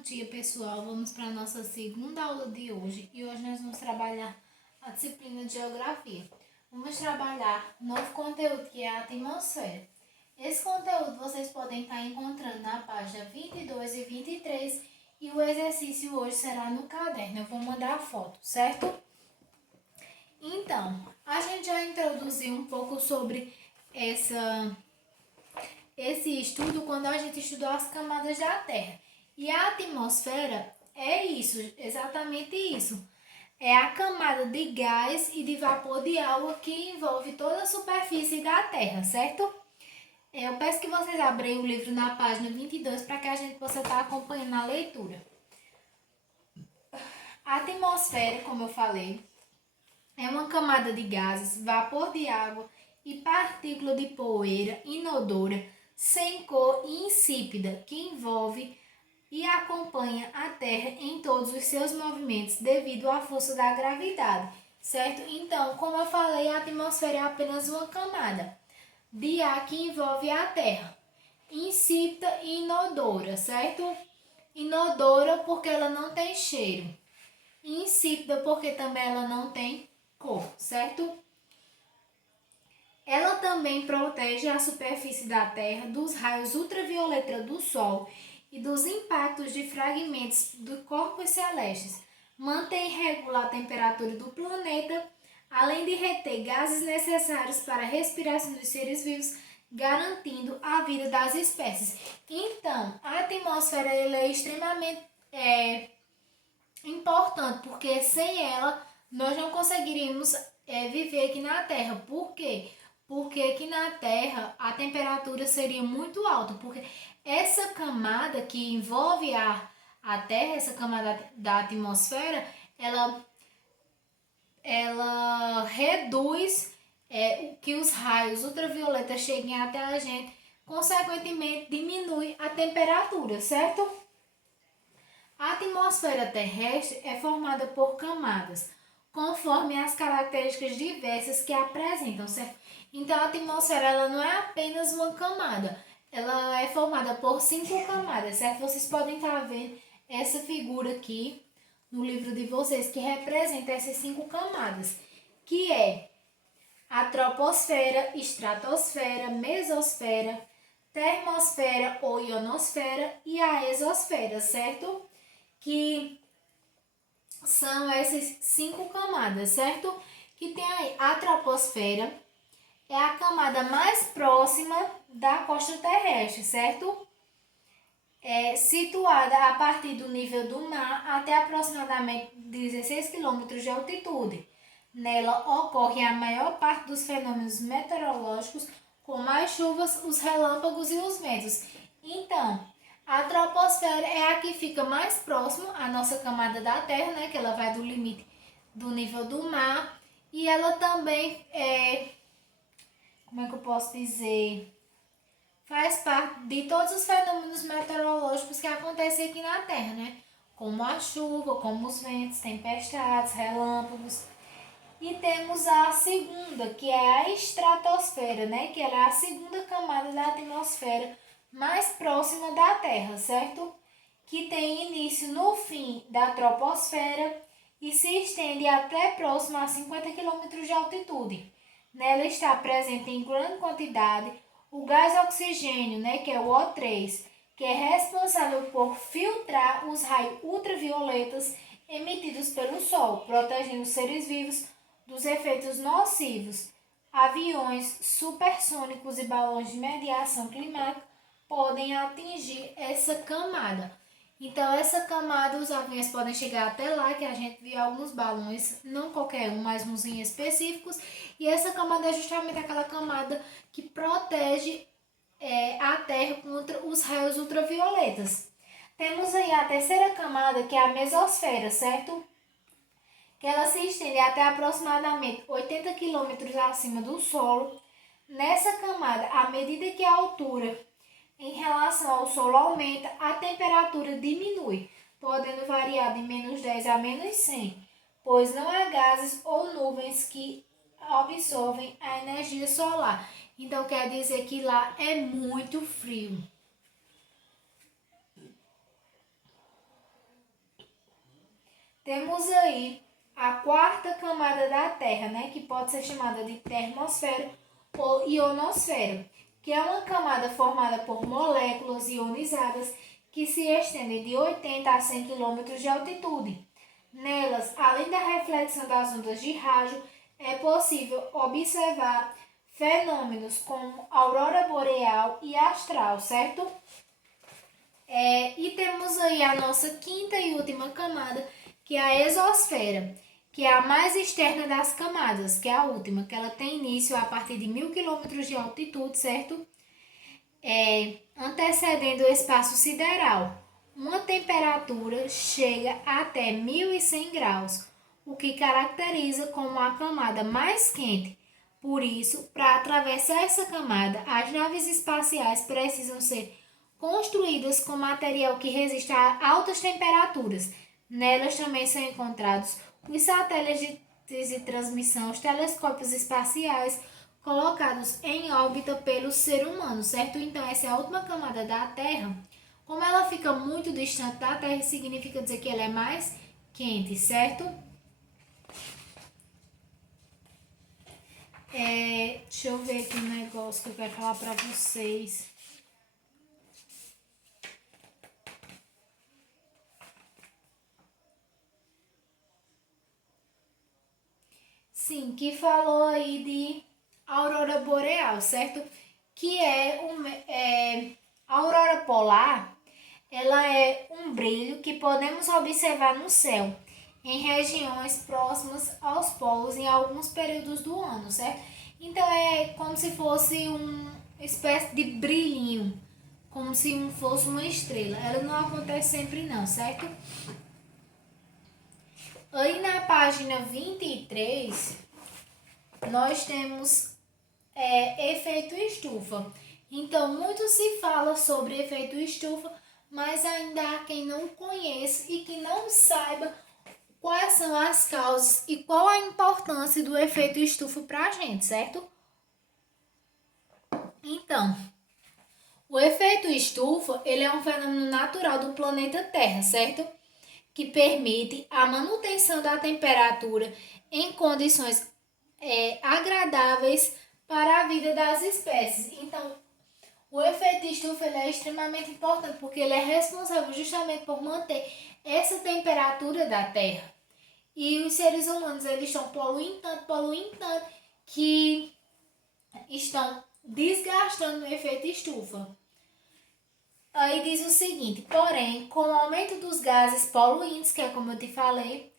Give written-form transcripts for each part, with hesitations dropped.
Bom dia, pessoal. Vamos para a nossa segunda aula de hoje e hoje nós vamos trabalhar a disciplina de Geografia. Vamos trabalhar novo conteúdo que é a atmosfera. Esse conteúdo vocês podem estar encontrando na página 22 e 23 e o exercício hoje será no caderno. Eu vou mandar a foto, certo? Então, a gente já introduziu um pouco sobre esse estudo quando a gente estudou as camadas da Terra. E a atmosfera é isso, exatamente isso. É a camada de gás e de vapor de água que envolve toda a superfície da Terra, certo? Eu peço que vocês abram o livro na página 22 para que a gente possa estar acompanhando a leitura. A atmosfera, como eu falei, é uma camada de gases, vapor de água e partícula de poeira inodora, sem cor e insípida, que envolve e acompanha a Terra em todos os seus movimentos devido à força da gravidade, certo? Então, como eu falei, a atmosfera é apenas uma camada de ar que envolve a Terra, insípida e inodora, certo? Inodora porque ela não tem cheiro, insípida porque também ela não tem cor, certo? Ela também protege a superfície da Terra dos raios ultravioleta do Sol e dos impactos de fragmentos de corpos celestes. Mantém regular a temperatura do planeta, além de reter gases necessários para a respiração dos seres vivos, garantindo a vida das espécies. Então, a atmosfera ela é extremamente importante, porque sem ela nós não conseguiríamos viver aqui na Terra. Por quê? Porque aqui na Terra a temperatura seria muito alta, porque essa camada que envolve a Terra, essa camada da atmosfera, ela reduz que os raios ultravioletas cheguem até a gente, consequentemente diminui a temperatura, certo? A atmosfera terrestre é formada por camadas, conforme as características diversas que apresentam, certo? Então, a atmosfera ela não é apenas uma camada, ela é formada por 5 camadas, certo? Vocês podem estar vendo essa figura aqui no livro de vocês que representa essas 5 camadas, que é a troposfera, estratosfera, mesosfera, termosfera ou ionosfera e a exosfera, certo? Que são essas 5 camadas, certo? Que tem aí a troposfera, é a camada mais próxima da costa terrestre, certo? É situada a partir do nível do mar até aproximadamente 16 quilômetros de altitude. Nela ocorre a maior parte dos fenômenos meteorológicos, como as chuvas, os relâmpagos e os ventos. Então, a troposfera é a que fica mais próximo à nossa camada da Terra, né? Que ela vai do limite do nível do mar. E ela também como é que eu posso dizer? Faz parte de todos os fenômenos meteorológicos que acontecem aqui na Terra, né? Como a chuva, como os ventos, tempestades, relâmpagos. E temos a segunda, que é a estratosfera, né? Que ela é a segunda camada da atmosfera mais próxima da Terra, certo? Que tem início no fim da troposfera e se estende até próximo a 50 quilômetros de altitude. Nela está presente em grande quantidade o gás oxigênio, né, que é o O3, que é responsável por filtrar os raios ultravioletas emitidos pelo Sol, protegendo os seres vivos dos efeitos nocivos. Aviões supersônicos e balões de mediação climática podem atingir essa camada. Então, essa camada, os aviões podem chegar até lá, que a gente viu alguns balões, não qualquer um, mas uns em específicos. E essa camada é justamente aquela camada que protege a Terra contra os raios ultravioletas. Temos aí a terceira camada, que é a mesosfera, certo? Que ela se estende até aproximadamente 80 quilômetros acima do solo. Nessa camada, à medida que a altura em relação ao Sol aumenta, a temperatura diminui, podendo variar de -10 a -100, pois não há gases ou nuvens que absorvem a energia solar. Então quer dizer que lá é muito frio. temos aí a quarta camada da Terra, né, que pode ser chamada de termosfera ou ionosfera, que é uma camada formada por moléculas ionizadas que se estendem de 80 a 100 km de altitude. Nelas, além da reflexão das ondas de rádio, é possível observar fenômenos como aurora boreal e astral, certo? E temos aí a nossa quinta e última camada, que é a exosfera, que é a mais externa das camadas, que é a última, que ela tem início a partir de 1000 km de altitude, certo? Antecedendo o espaço sideral. Uma temperatura chega até 1100 graus, o que caracteriza como a camada mais quente. Por isso, para atravessar essa camada, as naves espaciais precisam ser construídas com material que resista a altas temperaturas. Nelas também são encontrados os satélites de transmissão, os telescópios espaciais colocados em órbita pelo ser humano, certo? Então, essa é a última camada da Terra. Como ela fica muito distante da Terra, significa dizer que ela é mais quente, certo? Deixa eu ver aqui um negócio que eu quero falar para vocês. Sim, que falou aí de aurora boreal, certo? Que a aurora polar, ela é um brilho que podemos observar no céu em regiões próximas aos polos em alguns períodos do ano, certo? Então é como se fosse uma espécie de brilhinho, como se fosse uma estrela. Ela não acontece sempre não, certo? Aí na página 23, nós temos efeito estufa. Então, muito se fala sobre efeito estufa, mas ainda há quem não conheça e que não saiba quais são as causas e qual a importância do efeito estufa para a gente, certo? Então, o efeito estufa, ele é um fenômeno natural do planeta Terra, certo? Que permite a manutenção da temperatura em condições agradáveis para a vida das espécies. Então, o efeito estufa ele é extremamente importante porque ele é responsável justamente por manter essa temperatura da Terra. E os seres humanos eles estão poluindo tanto que estão desgastando o efeito estufa. Aí diz o seguinte, porém, com o aumento dos gases poluentes, que é como eu te falei,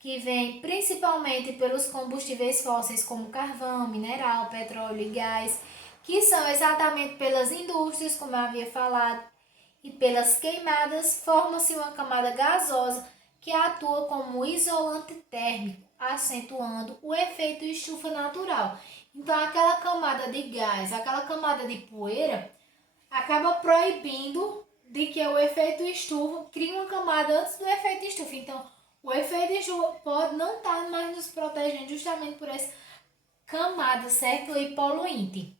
que vem principalmente pelos combustíveis fósseis como carvão, mineral, petróleo e gás, que são exatamente pelas indústrias, como eu havia falado, e pelas queimadas, forma-se uma camada gasosa que atua como isolante térmico, acentuando o efeito estufa natural. Então, aquela camada de gás, aquela camada de poeira, acaba proibindo de que o efeito estufa crie uma camada antes do efeito estufa. Então, o efeito estufa pode não estar mais nos protegendo justamente por essa camada, certo? E poluinte.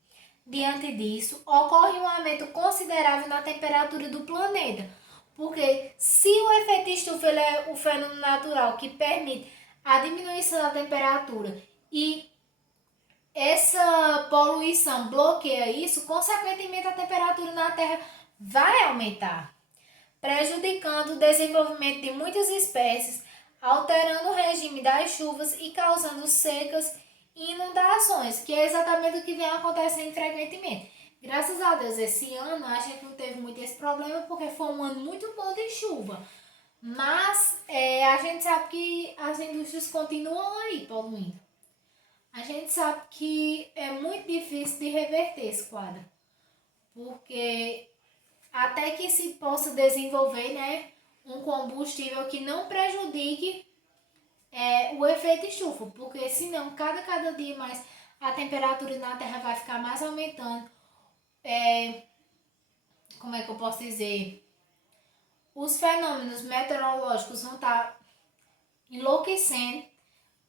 Diante disso, ocorre um aumento considerável na temperatura do planeta. Porque se o efeito estufa ele é o fenômeno natural que permite a diminuição da temperatura e essa poluição bloqueia isso, consequentemente a temperatura na Terra vai aumentar, prejudicando o desenvolvimento de muitas espécies, alterando o regime das chuvas e causando secas e inundações, que é exatamente o que vem acontecendo frequentemente. Graças a Deus, esse ano a gente não teve muito esse problema porque foi um ano muito bom de chuva. Mas a gente sabe que as indústrias continuam aí poluindo. A gente sabe que é muito difícil de reverter esse quadro, porque até que se possa desenvolver, né, um combustível que não prejudique o efeito estufa, porque senão cada dia mais a temperatura na Terra vai ficar mais aumentando. Como é que eu posso dizer? Os fenômenos meteorológicos vão estar enlouquecendo,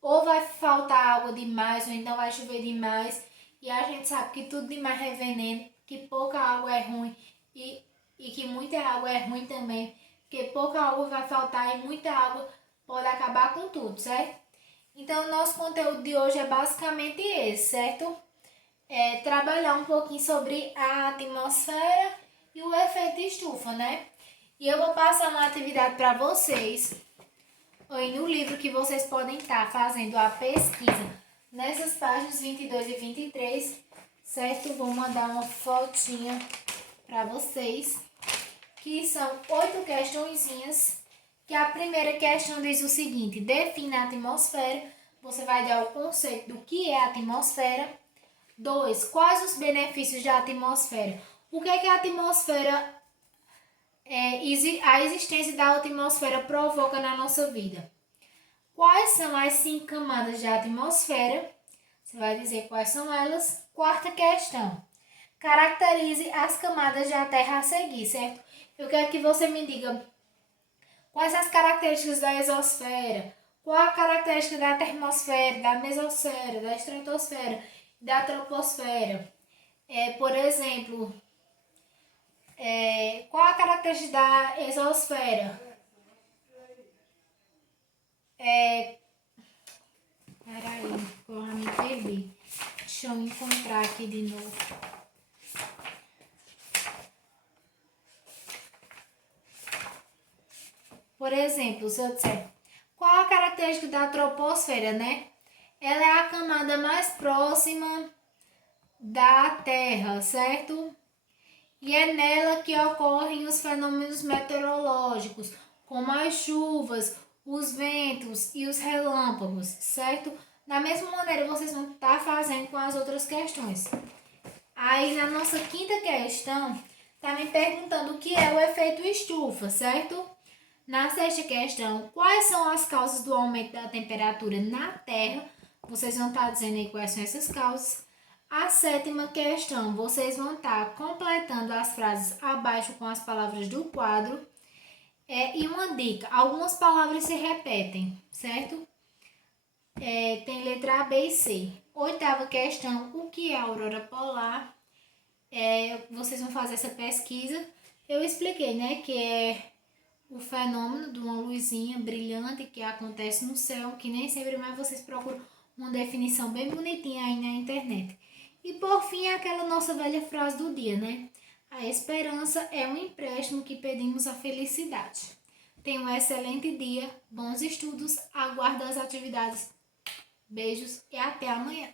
ou vai faltar água demais, ou então vai chover demais. E a gente sabe que tudo demais é veneno, que pouca água é ruim e que muita água é ruim também, porque pouca água vai faltar e muita água pode acabar com tudo, certo? Então, o nosso conteúdo de hoje é basicamente esse, certo? Trabalhar um pouquinho sobre a atmosfera e o efeito estufa, né? E eu vou passar uma atividade para vocês, aí no livro que vocês podem estar fazendo a pesquisa nessas páginas 22 e 23, certo? Vou mandar uma fotinha para vocês, que são 8 questõezinhas, que a primeira questão diz o seguinte: defina a atmosfera. Você vai dar o conceito do que é a atmosfera. 2. Quais os benefícios da atmosfera? O que é que a atmosfera, a existência da atmosfera provoca na nossa vida? Quais são as 5 camadas da atmosfera? Você vai dizer quais são elas. Quarta questão: caracterize as camadas da Terra a seguir, certo? Eu quero que você me diga quais as características da exosfera, qual a característica da termosfera, da mesosfera, da estratosfera, da troposfera. Por exemplo, qual a característica da exosfera? Peraí, eu já me perdi. Deixa eu encontrar aqui de novo. Por exemplo, se eu disser qual a característica da troposfera, né? Ela é a camada mais próxima da Terra, certo? E é nela que ocorrem os fenômenos meteorológicos, como as chuvas, os ventos e os relâmpagos, certo? Da mesma maneira, vocês vão estar fazendo com as outras questões. Aí, na nossa quinta questão, está me perguntando o que é o efeito estufa, certo? Na sexta questão, quais são as causas do aumento da temperatura na Terra? Vocês vão estar dizendo aí quais são essas causas. A sétima questão, vocês vão estar completando as frases abaixo com as palavras do quadro. E uma dica, algumas palavras se repetem, certo? Tem letra A, B e C. Oitava questão, o que é a aurora polar? Vocês vão fazer essa pesquisa. Eu expliquei, né, que é o fenômeno de uma luzinha brilhante que acontece no céu, que nem sempre mais vocês procuram uma definição bem bonitinha aí na internet. E por fim, aquela nossa velha frase do dia, né? A esperança é um empréstimo que pedimos à felicidade. Tenha um excelente dia, bons estudos, aguardo as atividades. Beijos e até amanhã.